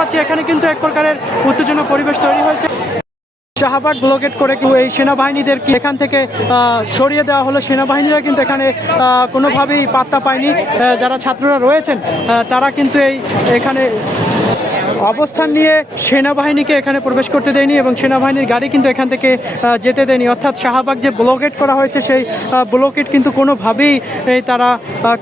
পাচ্ছি, এখানে কিন্তু এক প্রকারের উত্তেজনা পরিবেশ তৈরি হয়েছে। শাহবাগ ব্লকেট করে এই সেনাবাহিনীদের এখান থেকে সরিয়ে দেওয়া হলো? সেনাবাহিনীরা কিন্তু এখানে কোনোভাবেই পাত্তা পায়নি। যারা ছাত্ররা রয়েছেন তারা কিন্তু এই এখানে অবস্থান নিয়ে সেনাবাহিনীকে এখানে প্রবেশ করতে দেয়নি এবং সেনাবাহিনীর গাড়ি কিন্তু এখান থেকে যেতে দেয়নি। অর্থাৎ শাহবাগ যে ব্লকেট করা হয়েছে, সেই ব্লকেট কিন্তু কোনোভাবেই তারা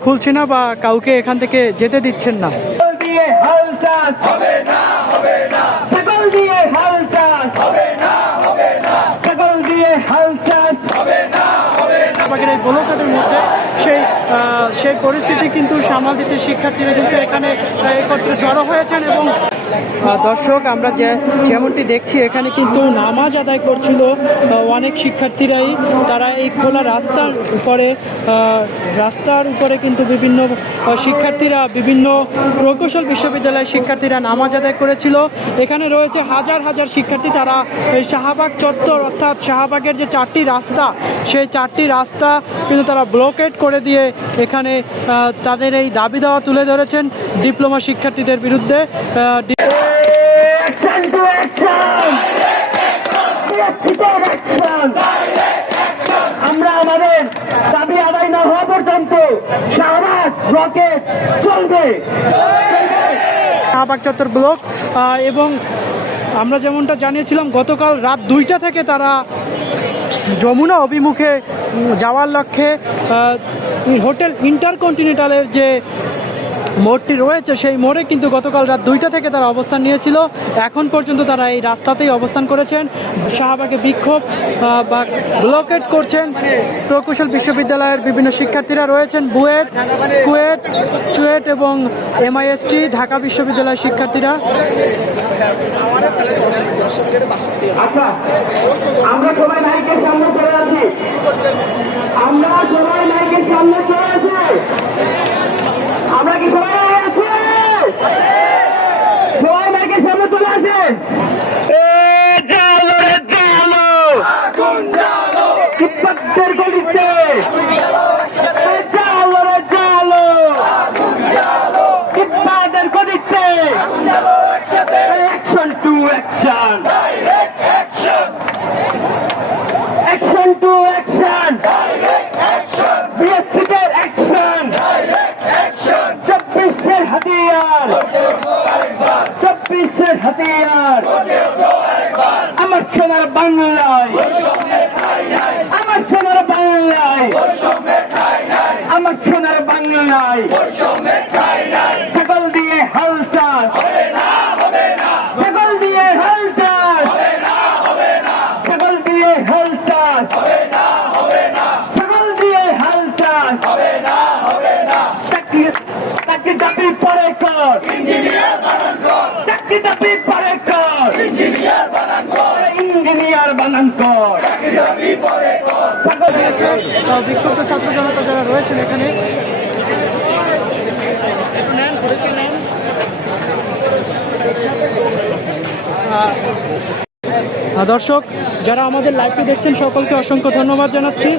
খুলছে না বা কাউকে এখান থেকে যেতে দিচ্ছেন না সকল দিয়ে হালচাল হবে না হবে না সকল দিয়ে হালচাল হবে না হবে না সকল দিয়ে হালচাল শাহবাগের এই ব্লকেটের মধ্যে সেই সেই পরিস্থিতি কিন্তু সামাল দিতে শিক্ষার্থীরা কিন্তু এখানে একত্রে জড়ো হয়েছেন এবং দর্শক, আমরা যে যেমনটি দেখছি, এখানে কিন্তু নামাজ আদায় করছিল অনেক শিক্ষার্থীরাই। তারা এই খোলা রাস্তার উপরে রাস্তার উপরে কিন্তু বিভিন্ন শিক্ষার্থীরা, বিভিন্ন প্রকৌশল বিশ্ববিদ্যালয়ের শিক্ষার্থীরা নামাজ আদায় করেছিল। এখানে রয়েছে হাজার হাজার শিক্ষার্থী, তারা এই শাহবাগ চত্বর, অর্থাৎ শাহবাগের যে চারটি রাস্তা, সেই চারটি রাস্তা কিন্তু তারা ব্লকেট করে দিয়ে এখানে তাদের এই দাবি দেওয়া তুলে ধরেছেন ডিপ্লোমা শিক্ষার্থীদের বিরুদ্ধে। আহ, ডি- অ্যাকশন টু অ্যাকশন অ্যাকশন আমরা আমাদের দাবি আদায় না হওয়া পর্যন্ত রকেট চলবে। চত্বর ব্লক এবং আমরা যেমনটা জানিয়েছিলাম গতকাল রাত দুইটা থেকে তারা যমুনা অভিমুখে যাওয়ার লক্ষ্যে হোটেল ইন্টারকন্টিনেন্টালের যে মোড়টি রয়েছে সেই মোড়ে, কিন্তু গতকাল রাত দুইটা থেকে তারা অবস্থান নিয়েছিল। এখন পর্যন্ত তারা এই রাস্তাতেই অবস্থান করেছেন। শাহবাগে বিক্ষোভ বা ব্লকেট করছেন। প্রকৌশল বিশ্ববিদ্যালয়ের বিভিন্ন শিক্ষার্থীরা রয়েছেন। বুয়েট, কুয়েট, চুয়েট এবং এমআইএসটি, ঢাকা বিশ্ববিদ্যালয়ের শিক্ষার্থীরা। আমরা সবাই মাইকের সামনে চলে আছি আমরা সবাই মাইকের সামনে চলে আছি আমরা কি সবাই আছি সবাই মাইকের সামনে চলে আসেন কিপ্পাদের গলিতে। জালো জালো। কিপ্পাদের গলিতে। Action to action action to action বিএসসিদের action চব্বিশের হাতিয়ার। চব্বিশের হাতিয়ার। আমার সোনার বাংলায়। আমার সোনার বাংলায়। আমার সোনার বাংলায়। সকল দিয়ে হাল চাষ। চাষ। ইঞ্জিনিয়ার বানান কর বিক্ষুব্ধ ছাত্র জনতা যারা রয়েছেন এখানে দর্শক, যারা আমাদের লাইভটি দেখছেন, সকলকে অসংখ্য ধন্যবাদ জানাচ্ছি।